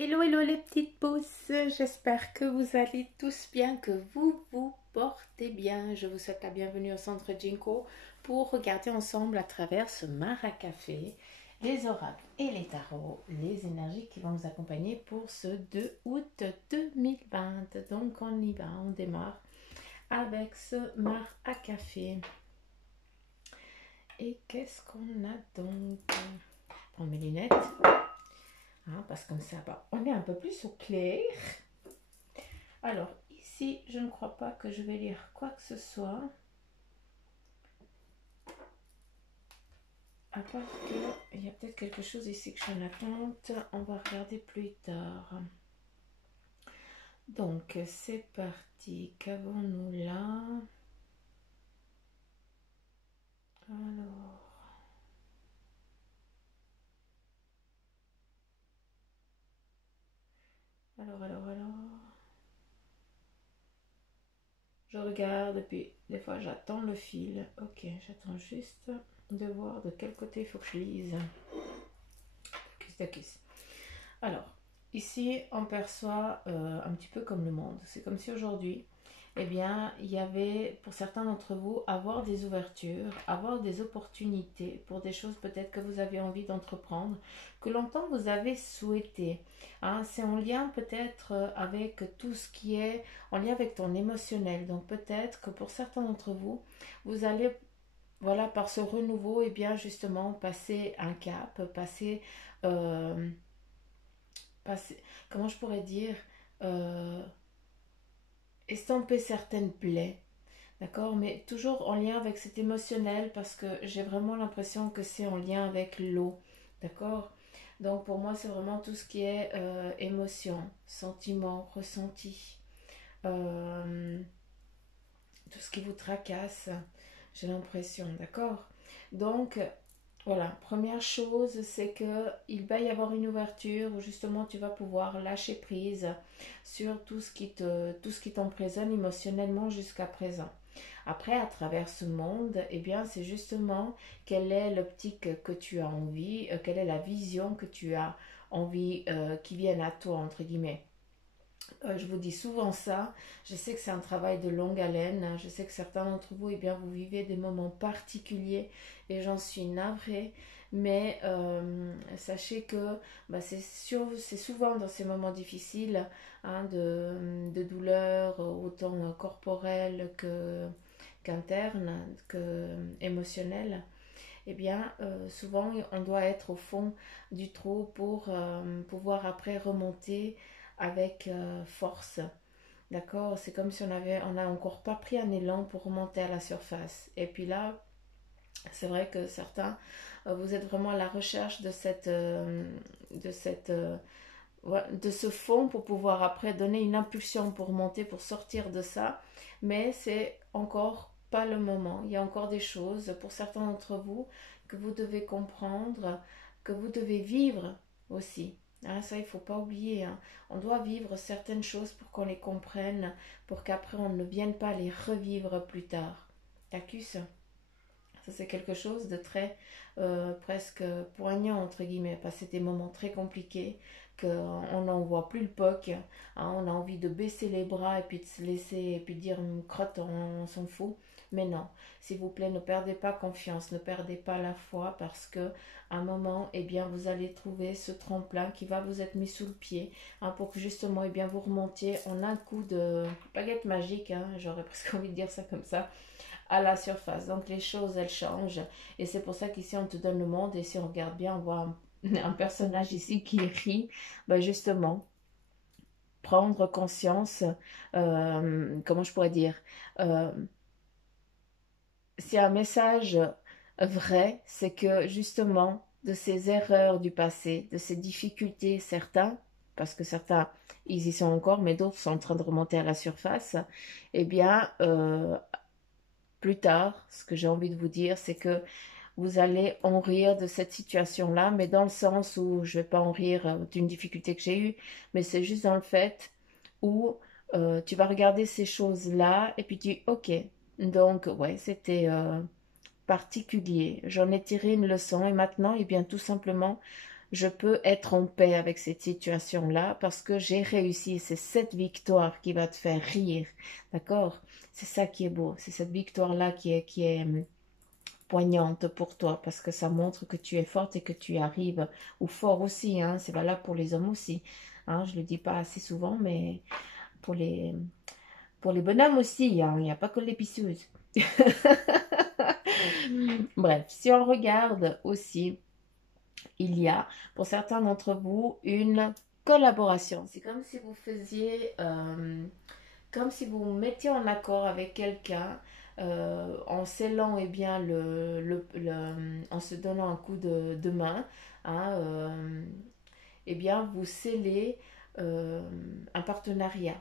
Hello, hello les petites pousses, j'espère que vous allez tous bien, que vous vous portez bien. Je vous souhaite la bienvenue au centre Jinko pour regarder ensemble à travers ce Maracafé les oracles et les tarots, les énergies qui vont nous accompagner pour ce 2 août 2020. Donc on y va, on démarre avec ce Maracafé. Et qu'est-ce qu'on a donc? Je prends mes lunettes. Parce que comme ça, on est un peu plus au clair. Alors, ici, je ne crois pas que je vais lire quoi que ce soit. À part qu'il y a peut-être quelque chose ici que je suis en attente. On va regarder plus tard. Donc, c'est parti. Qu'avons-nous là? Alors. Je regarde et puis des fois j'attends le fil. Ok, j'attends juste de voir de quel côté il faut que je lise. Alors, ici on perçoit un petit peu comme le monde. C'est comme si aujourd'hui, eh bien, il y avait pour certains d'entre vous avoir des ouvertures, avoir des opportunités pour des choses peut-être que vous avez envie d'entreprendre, que longtemps vous avez souhaité. C'est en lien peut-être avec tout ce qui est en lien avec ton émotionnel. Donc peut-être que pour certains d'entre vous, vous allez, voilà, par ce renouveau, eh bien, justement, passer un cap, comment je pourrais dire, euh, estomper certaines plaies, d'accord, mais toujours en lien avec cet émotionnel parce que j'ai vraiment l'impression que c'est en lien avec l'eau, d'accord. Donc pour moi c'est vraiment tout ce qui est émotion, sentiment, ressenti, euh, tout ce qui vous tracasse, j'ai l'impression, d'accord. Donc voilà, première chose, c'est que il va y avoir une ouverture où justement tu vas pouvoir lâcher prise sur tout ce qui t'emprisonne émotionnellement jusqu'à présent. Après, à travers ce monde, eh bien, c'est justement quelle est l'optique que tu as envie, quelle est la vision que tu as envie qui vienne à toi, entre guillemets. Je vous dis souvent ça. Je sais que c'est un travail de longue haleine. Je sais que certains d'entre vous, eh bien, vous vivez des moments particuliers et j'en suis navrée. Mais sachez que c'est souvent dans ces moments difficiles de douleur, autant corporelle qu'interne, que émotionnelle. Eh bien, souvent, on doit être au fond du trou pour pouvoir après remonter avec force. D'accord. C'est comme si on n'a encore pas pris un élan pour remonter à la surface. Et puis là, c'est vrai que certains, vous êtes vraiment à la recherche de ce fond pour pouvoir après donner une impulsion pour monter, pour sortir de ça. Mais c'est encore pas le moment. Il y a encore des choses pour certains d'entre vous que vous devez comprendre, que vous devez vivre aussi. Ça, il ne faut pas oublier. On doit vivre certaines choses pour qu'on les comprenne, pour qu'après on ne vienne pas les revivre plus tard. Tacus. Ça, c'est quelque chose de très presque poignant, entre guillemets, parce que c'est des moments très compliqués, qu'on n'en voit plus le POC. On a envie de baisser les bras et puis de se laisser, et puis de dire crotte, on s'en fout. Mais non, s'il vous plaît, ne perdez pas confiance, ne perdez pas la foi, parce que à un moment, eh bien, vous allez trouver ce tremplin qui va vous être mis sous le pied, pour que justement, eh bien, vous remontiez en un coup de baguette magique, j'aurais presque envie de dire ça comme ça, à la surface. Donc les choses, elles changent. Et c'est pour ça qu'ici, on te donne le monde. Et si on regarde bien, on voit un personnage ici qui rit. Justement, prendre conscience, comment je pourrais dire, euh, c'est un message vrai, c'est que justement, de ces erreurs du passé, de ces difficultés, certains, parce que certains, ils y sont encore, mais d'autres sont en train de remonter à la surface, eh bien, plus tard, ce que j'ai envie de vous dire, c'est que vous allez en rire de cette situation-là, mais dans le sens où je ne vais pas en rire d'une difficulté que j'ai eue, mais c'est juste dans le fait où tu vas regarder ces choses-là et puis tu dis, ok, donc ouais, c'était particulier. J'en ai tiré une leçon et maintenant, eh bien, tout simplement, je peux être en paix avec cette situation-là parce que j'ai réussi. C'est cette victoire qui va te faire rire, d'accord? C'est ça qui est beau. C'est cette victoire-là qui est poignante pour toi parce que ça montre que tu es forte et que tu y arrives, ou fort aussi, hein, c'est valable pour les hommes aussi. Hein, je le dis pas assez souvent, mais pour les, pour les bonhommes aussi, hein, il n'y a pas que les pisseuses. Bref, si on regarde aussi, il y a pour certains d'entre vous une collaboration. C'est comme si vous faisiez, comme si vous vous mettiez en accord avec quelqu'un en scellant bien en se donnant un coup de main, hein, bien vous scellez un partenariat.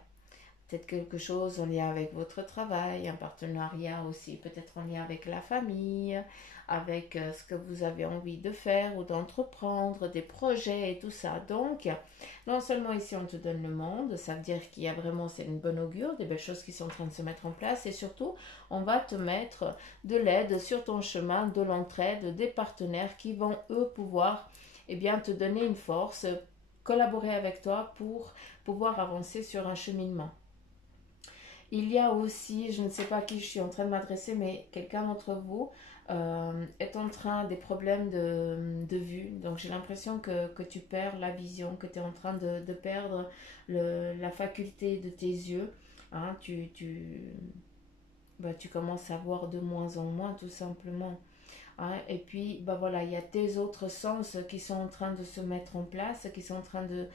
Peut-être quelque chose en lien avec votre travail, un partenariat aussi, peut-être en lien avec la famille, avec ce que vous avez envie de faire ou d'entreprendre, des projets et tout ça. Donc, non seulement ici on te donne le monde, ça veut dire qu'il y a vraiment, c'est une bonne augure, des belles choses qui sont en train de se mettre en place et surtout, on va te mettre de l'aide sur ton chemin, de l'entraide, des partenaires qui vont eux pouvoir bien te donner une force, collaborer avec toi pour pouvoir avancer sur un cheminement. Il y a aussi, je ne sais pas à qui je suis en train de m'adresser, mais quelqu'un d'entre vous est en train des problèmes de vue. Donc j'ai l'impression que tu perds la vision, que tu es en train de perdre la faculté de tes yeux. Hein, tu commences à voir de moins en moins tout simplement. Hein, et puis bah voilà, il y a tes autres sens qui sont en train de se mettre en place, qui sont en train de,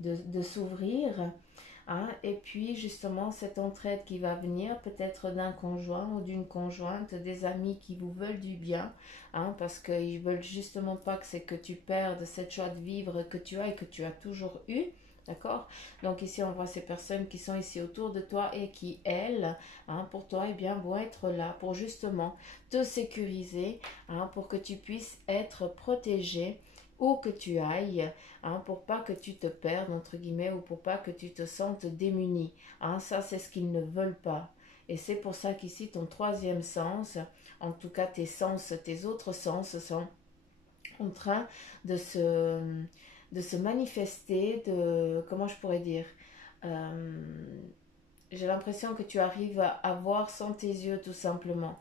de s'ouvrir. Hein, et puis justement cette entraide qui va venir peut-être d'un conjoint ou d'une conjointe, des amis qui vous veulent du bien, hein, parce qu'ils veulent justement pas que c'est que tu perdes cette joie de vivre que tu as et que tu as toujours eu. D'accord? Donc ici on voit ces personnes qui sont ici autour de toi et qui, elles, hein, pour toi, eh bien, vont être là pour justement te sécuriser, hein, pour que tu puisses être protégé où que tu ailles, hein, pour pas que tu te perdes, entre guillemets, ou pour pas que tu te sentes démuni. Hein, ça, c'est ce qu'ils ne veulent pas. Et c'est pour ça qu'ici, ton troisième sens, en tout cas tes sens, tes autres sens sont en train de se, de se manifester, comment je pourrais dire, euh, j'ai l'impression que tu arrives à voir sans tes yeux tout simplement.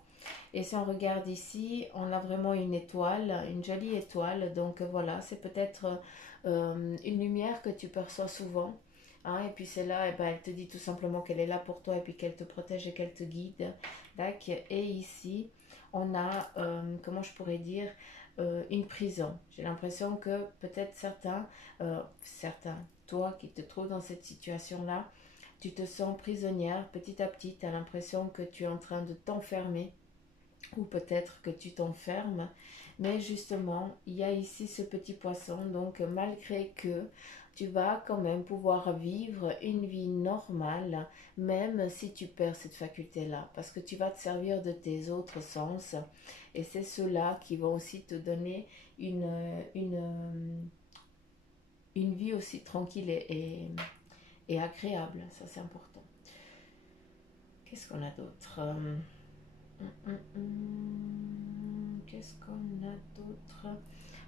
Et si on regarde ici, on a vraiment une étoile, une jolie étoile. Donc voilà, c'est peut-être une lumière que tu perçois souvent. Hein, et puis c'est là, et ben, elle te dit tout simplement qu'elle est là pour toi et puis qu'elle te protège et qu'elle te guide. Tac. Et ici, on a, comment je pourrais dire, une prison. J'ai l'impression que peut-être certains, toi qui te trouves dans cette situation-là, tu te sens prisonnière petit à petit, tu as l'impression que tu es en train de t'enfermer ou peut-être que tu t'enfermes. Mais justement, il y a ici ce petit poisson, donc malgré que tu vas quand même pouvoir vivre une vie normale, même si tu perds cette faculté-là, parce que tu vas te servir de tes autres sens, et c'est ceux-là qui vont aussi te donner une, une, une vie aussi tranquille et agréable, ça c'est important. Qu'est-ce qu'on a d'autre? Qu'est-ce qu'on a d'autre?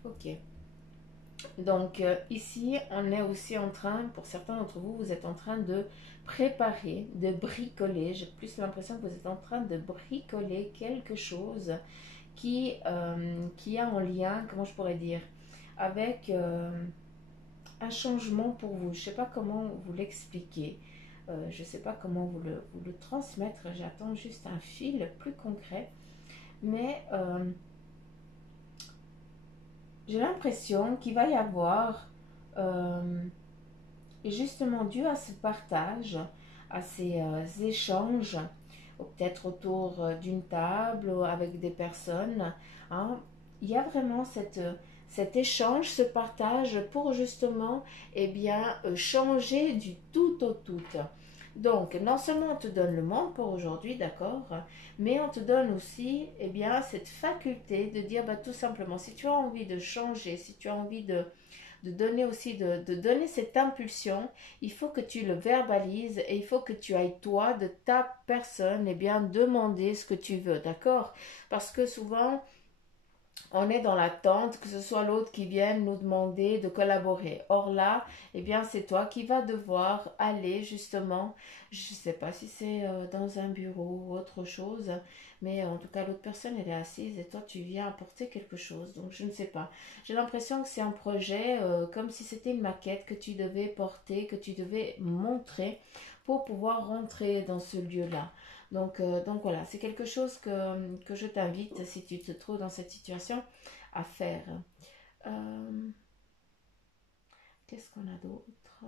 Ok. Donc ici, on est aussi en train, pour certains d'entre vous, vous êtes en train de préparer, de bricoler. J'ai plus l'impression que vous êtes en train de bricoler quelque chose qui a en lien, comment je pourrais dire, avec un changement pour vous. Je ne sais pas comment vous l'expliquer. Je ne sais pas comment vous le transmettre. J'attends juste un fil plus concret. Mais j'ai l'impression qu'il va y avoir, et justement dû à ce partage, à ces échanges, ou peut-être autour d'une table ou avec des personnes, hein, il y a vraiment cet échange, ce partage pour justement changer du tout au tout. Donc, non seulement on te donne le monde pour aujourd'hui, d'accord, mais on te donne aussi cette faculté de dire tout simplement, si tu as envie de changer, si tu as envie de donner aussi, de donner cette impulsion, il faut que tu le verbalises et il faut que tu ailles toi, de ta personne, demander ce que tu veux, d'accord? Parce que souvent, on est dans l'attente que ce soit l'autre qui vienne nous demander de collaborer. Or là, eh bien, c'est toi qui vas devoir aller justement, je ne sais pas si c'est dans un bureau ou autre chose, mais en tout cas, l'autre personne, elle est assise et toi, tu viens apporter quelque chose. Donc, je ne sais pas. J'ai l'impression que c'est un projet comme si c'était une maquette que tu devais porter, que tu devais montrer pour pouvoir rentrer dans ce lieu-là. Donc voilà, c'est quelque chose que je t'invite, si tu te trouves dans cette situation, à faire. Euh, Qu'est-ce qu'on a d'autre?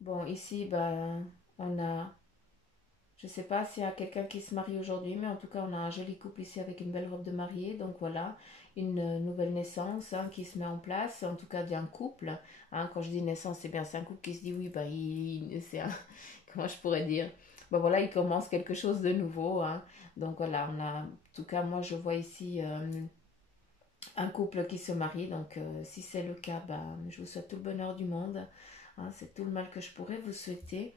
Bon, ici, ben, on a, je sais pas s'il y a quelqu'un qui se marie aujourd'hui, mais en tout cas, on a un joli couple ici avec une belle robe de mariée. Donc voilà, une nouvelle naissance hein, qui se met en place, en tout cas d'un couple. Hein, quand je dis naissance, c'est bien, c'est un couple qui se dit oui, bah, c'est un, comment je pourrais dire? Ben voilà, il commence quelque chose de nouveau. Hein. Donc voilà, on a, en tout cas, moi, je vois ici un couple qui se marie. Donc si c'est le cas, ben, je vous souhaite tout le bonheur du monde. Hein, c'est tout le mal que je pourrais vous souhaiter.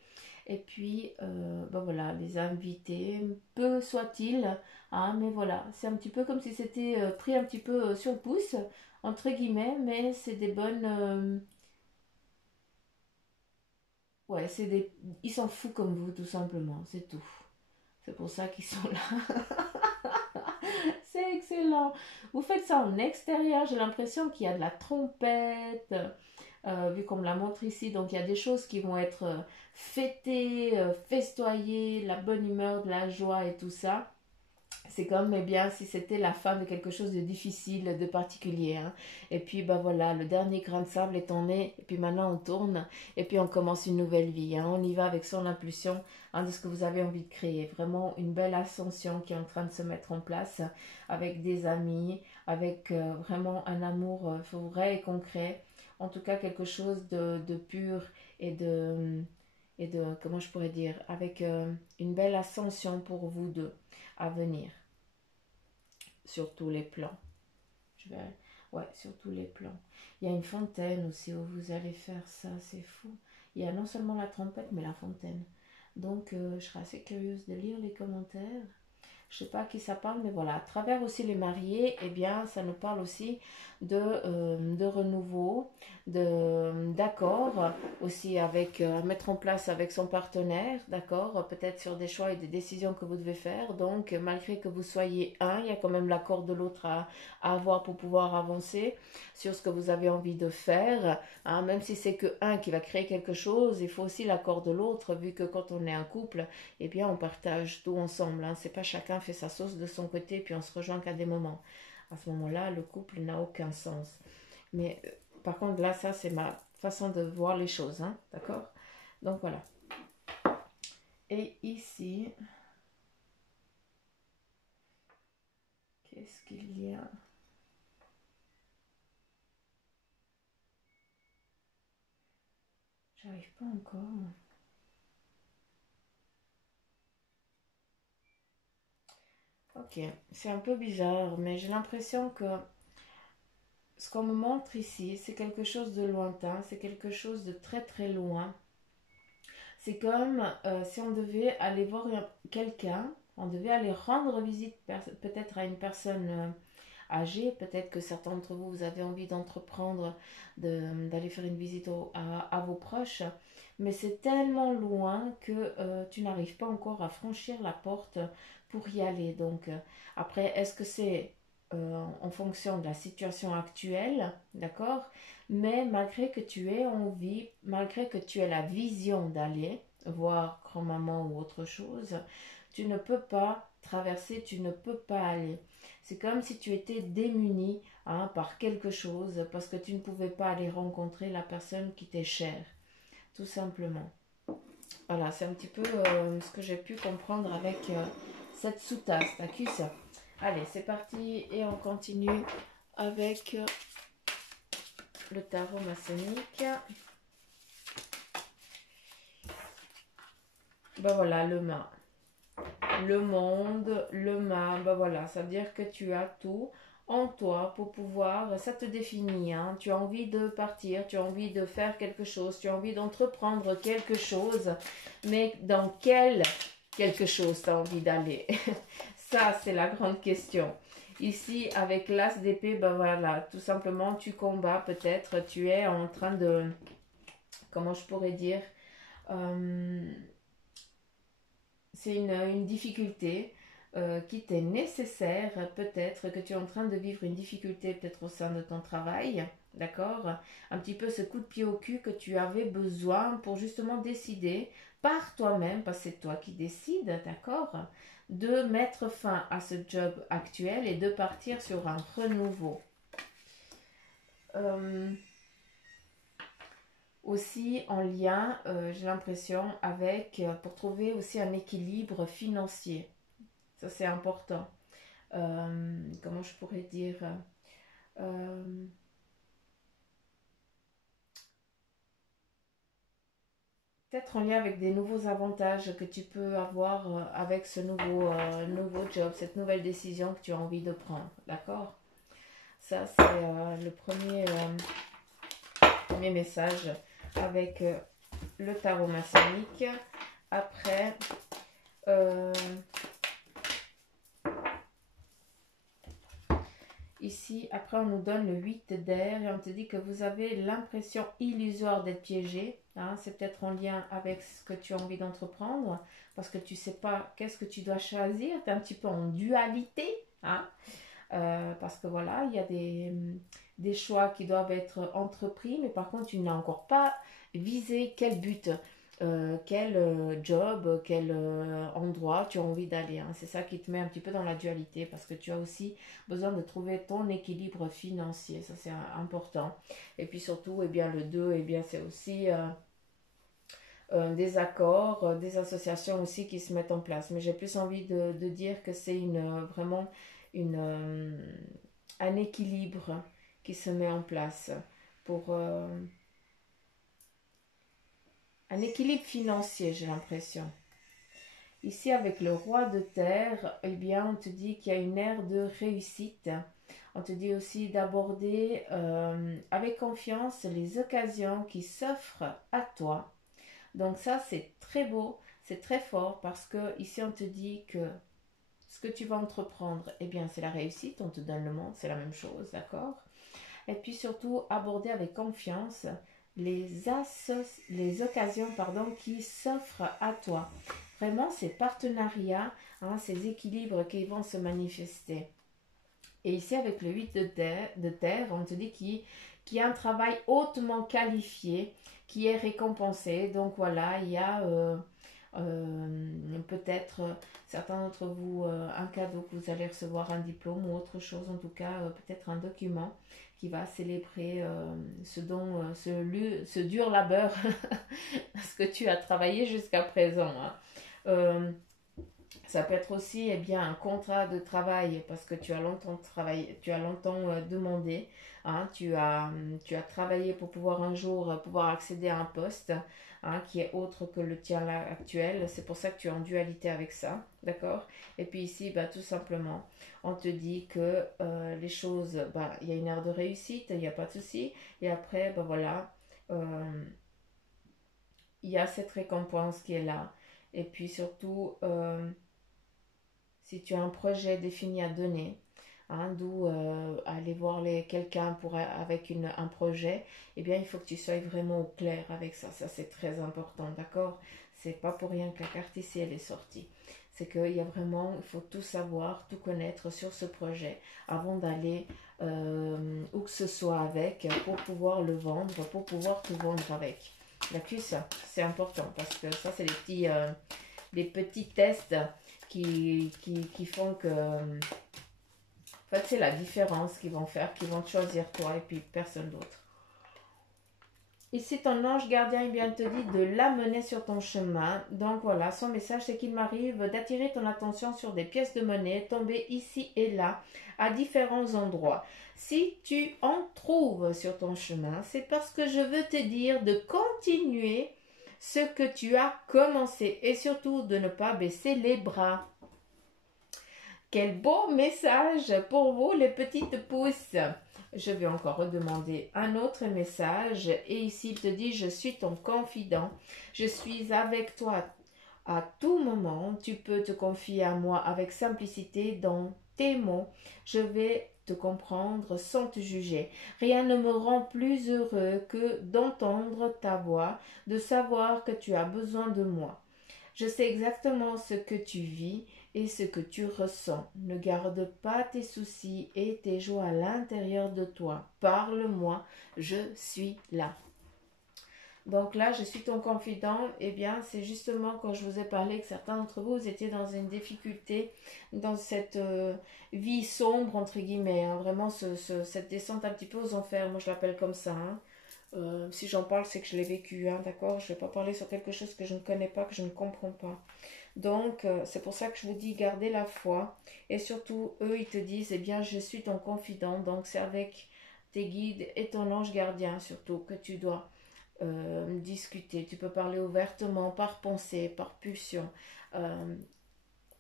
Et puis, ben voilà, les invités, peu soit-il, hein, mais voilà, c'est un petit peu comme si c'était pris un petit peu sur le pouce, entre guillemets, mais c'est des bonnes... ouais, c'est des... Ils s'en foutent comme vous, tout simplement, c'est tout. C'est pour ça qu'ils sont là. C'est excellent. Vous faites ça en extérieur, j'ai l'impression qu'il y a de la trompette, vu qu'on me la montre ici. Donc il y a des choses qui vont être fêtées, festoyées, la bonne humeur, de la joie et tout ça. C'est comme eh bien si c'était la fin de quelque chose de difficile, de particulier. Hein. Et puis bah voilà, le dernier grain de sable est en est. Et puis maintenant on tourne et puis on commence une nouvelle vie. Hein. On y va avec son impulsion hein, de ce que vous avez envie de créer. Vraiment une belle ascension qui est en train de se mettre en place avec des amis, avec vraiment un amour vrai et concret. En tout cas quelque chose de pur et de comment je pourrais dire, avec une belle ascension pour vous deux à venir sur tous les plans. Je vais... Ouais, sur tous les plans. Il y a une fontaine aussi où vous allez faire ça, c'est fou. Il y a non seulement la trompette, mais la fontaine. Donc, je serais assez curieuse de lire les commentaires. Je sais pas à qui ça parle, mais voilà, à travers aussi les mariés, eh bien, ça nous parle aussi de renouveau, d'accord, aussi avec, à mettre en place avec son partenaire, d'accord, peut-être sur des choix et des décisions que vous devez faire. Donc, malgré que vous soyez un, il y a quand même l'accord de l'autre à avoir pour pouvoir avancer sur ce que vous avez envie de faire. Hein, même si c'est que un qui va créer quelque chose, il faut aussi l'accord de l'autre, vu que quand on est un couple, eh bien, on partage tout ensemble. Hein. C'est pas chacun fait sa sauce de son côté, puis on se rejoint qu'à des moments. À ce moment-là, le couple n'a aucun sens. Mais par contre, là, ça, c'est ma façon de voir les choses. Hein. D'accord? Donc voilà. Et ici, qu'est-ce qu'il y a? J'arrive pas encore. Ok, c'est un peu bizarre, mais j'ai l'impression que ce qu'on me montre ici, c'est quelque chose de lointain, c'est quelque chose de très très loin. C'est comme si on devait aller voir quelqu'un, on devait aller rendre visite peut-être à une personne âgée, peut-être que certains d'entre vous, vous avez envie d'entreprendre, d'aller faire une visite à vos proches, mais c'est tellement loin que tu n'arrives pas encore à franchir la porte pour y aller. Donc après, est-ce que c'est en fonction de la situation actuelle, d'accord? Mais malgré que tu aies envie, malgré que tu aies la vision d'aller voir grand-maman ou autre chose, tu ne peux pas traverser, tu ne peux pas aller. C'est comme si tu étais démuni hein, par quelque chose parce que tu ne pouvais pas aller rencontrer la personne qui t'est chère, tout simplement. Voilà, c'est un petit peu ce que j'ai pu comprendre avec cette sous-tasse. T'as vu ça? Allez, c'est parti et on continue avec le tarot maçonnique. Ben voilà, le mât. Le monde, le mât, ben voilà, ça veut dire que tu as tout en toi pour pouvoir, ça te définit, hein, tu as envie de partir, tu as envie de faire quelque chose, tu as envie d'entreprendre quelque chose, mais dans quel quelque chose, tu as envie d'aller? Ça, c'est la grande question. Ici, avec l'as d'épée, ben voilà, tout simplement, tu combats peut-être, tu es en train de, comment je pourrais dire, euh, c'est une difficulté qui t'est nécessaire, peut-être que tu es en train de vivre une difficulté peut-être au sein de ton travail, d'accord? Un petit peu ce coup de pied au cul que tu avais besoin pour justement décider par toi-même, parce que c'est toi qui décides, d'accord? De mettre fin à ce job actuel et de partir sur un renouveau. Euh, Aussi en lien, j'ai l'impression, avec, pour trouver aussi un équilibre financier. Ça, c'est important. Comment je pourrais dire euh, peut-être en lien avec des nouveaux avantages que tu peux avoir avec ce nouveau job, cette nouvelle décision que tu as envie de prendre. D'accord? Ça, c'est premier message avec le tarot maçonnique. Après, euh, ici, après, on nous donne le 8 d'air et on te dit que vous avez l'impression illusoire d'être piégé. Hein, c'est peut-être en lien avec ce que tu as envie d'entreprendre parce que tu ne sais pas qu'est-ce que tu dois choisir. Tu es un petit peu en dualité. Hein, parce que voilà, il y a des choix qui doivent être entrepris, mais par contre, tu n'as encore pas visé quel but, quel job, quel endroit tu as envie d'aller. Hein. C'est ça qui te met un petit peu dans la dualité, parce que tu as aussi besoin de trouver ton équilibre financier. Ça, c'est important. Et puis surtout, eh bien, le 2, eh bien, c'est aussi des accords, des associations aussi qui se mettent en place. Mais j'ai plus envie de dire que c'est vraiment une, un équilibre qui se met en place pour un équilibre financier, j'ai l'impression. Ici, avec le roi de terre, eh bien, on te dit qu'il y a une ère de réussite. On te dit aussi d'aborder avec confiance les occasions qui s'offrent à toi. Donc ça, c'est très beau, c'est très fort parce que ici, on te dit que ce que tu vas entreprendre, eh bien, c'est la réussite. On te donne le monde, c'est la même chose, d'accord? Et puis surtout, aborder avec confiance les occasions qui s'offrent à toi. Vraiment, ces partenariats, hein, ces équilibres qui vont se manifester. Et ici, avec le 8 de terre on te dit qu'il y a un travail hautement qualifié qui est récompensé. Donc voilà, il y a peut-être certains d'entre vous un cadeau que vous allez recevoir, un diplôme ou autre chose, en tout cas peut-être un document qui va célébrer ce dur labeur, ce que tu as travaillé jusqu'à présent. Hein. Ça peut être aussi un contrat de travail parce que tu as longtemps travaillé, tu as longtemps demandé, hein, tu as travaillé pour pouvoir un jour pouvoir accéder à un poste hein, qui est autre que le tien là, actuel. C'est pour ça que tu es en dualité avec ça, d'accord? Et puis ici, tout simplement, on te dit que les choses, il y a une ère de réussite, il n'y a pas de souci. Et après, voilà, il y a cette récompense qui est là. Et puis surtout, si tu as un projet défini à donner, hein, d'où aller voir quelqu'un avec un projet, eh bien, il faut que tu sois vraiment au clair avec ça. Ça, c'est très important, d'accord? C'est pas pour rien que la carte ici, elle est sortie. C'est qu'il y a vraiment, il faut tout savoir, tout connaître sur ce projet avant d'aller où que ce soit avec pour pouvoir le vendre, pour pouvoir te vendre avec. D'accord, ça, c'est important parce que ça, c'est les petits tests qui font que en fait c'est la différence qu'ils vont faire, qu'ils vont te choisir toi et puis personne d'autre. Ici ton ange gardien te dit de l'amener sur ton chemin. Donc voilà, son message c'est qu'il m'arrive d'attirer ton attention sur des pièces de monnaie tombées ici et là à différents endroits. Si tu en trouves sur ton chemin, c'est parce que je veux te dire de continuer ce que tu as commencé et surtout de ne pas baisser les bras. Quel beau message pour vous les petites pousses. Je vais encore redemander un autre message et ici il te dit je suis ton confident, je suis avec toi À tout moment, tu peux te confier à moi avec simplicité dans tes mots. Je vais te comprendre sans te juger. Rien ne me rend plus heureux que d'entendre ta voix, de savoir que tu as besoin de moi. Je sais exactement ce que tu vis et ce que tu ressens. Ne garde pas tes soucis et tes joies à l'intérieur de toi. Parle-moi, je suis là. Donc là, je suis ton confident. Eh bien, c'est justement quand je vous ai parlé que certains d'entre vous étaient dans une difficulté, dans cette vie sombre, entre guillemets. Hein. Vraiment, cette descente un petit peu aux enfers. Moi, je l'appelle comme ça. Hein. Si j'en parle, c'est que je l'ai vécu. Hein, d'accord. Je ne vais pas parler sur quelque chose que je ne connais pas, que je ne comprends pas. Donc, c'est pour ça que je vous dis, gardez la foi. Et surtout, eux, ils te disent, eh bien, je suis ton confident. Donc, c'est avec tes guides et ton ange gardien, surtout, que tu dois discuter. Tu peux parler ouvertement, par pensée, par pulsion. Euh,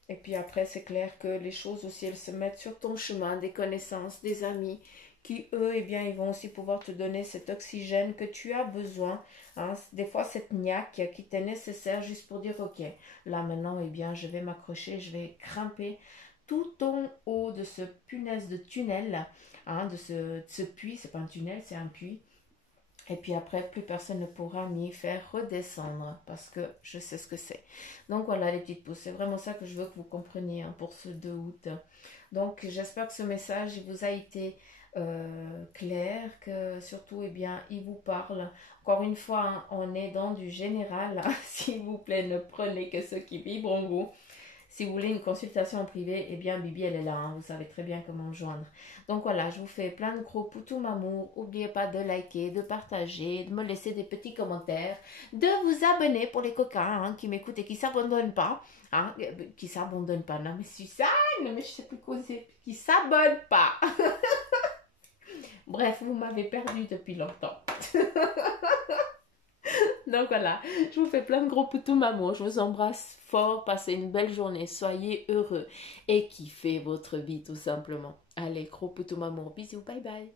et puis après, c'est clair que les choses aussi, elles se mettent sur ton chemin, des connaissances, des amis, qui eux, eh bien, ils vont aussi pouvoir te donner cet oxygène que tu as besoin. Hein. Des fois, cette niaque qui t'est nécessaire juste pour dire, ok, là maintenant, eh bien, je vais m'accrocher, je vais grimper tout en haut de ce punaise de tunnel, hein, de ce puits. C'est pas un tunnel, c'est un puits. Et puis après, plus personne ne pourra m'y faire redescendre parce que je sais ce que c'est. Donc voilà les petites pousses, c'est vraiment ça que je veux que vous compreniez hein, pour ce 2 août. Donc j'espère que ce message il vous a été clair, que surtout eh bien, il vous parle. Encore une fois, hein, on est dans du général. Hein. S'il vous plaît, ne prenez que ce qui vibre en vous. Si vous voulez une consultation en privé, eh bien Bibi elle est là, hein, vous savez très bien comment me joindre. Donc voilà, je vous fais plein de gros poutous mamour. N'oubliez pas de liker, de partager, de me laisser des petits commentaires, de vous abonner pour les coquins hein, qui m'écoutent et qui ne s'abandonnent pas. Hein, qui s'abandonnent pas, non mais c'est ça, non mais je sais plus causer, qui s'abonnent pas. Bref, vous m'avez perdu depuis longtemps. Donc voilà, je vous fais plein de gros poutous maman. Je vous embrasse fort. Passez une belle journée. Soyez heureux et kiffez votre vie tout simplement. Allez, gros poutous maman. Bisous, bye bye.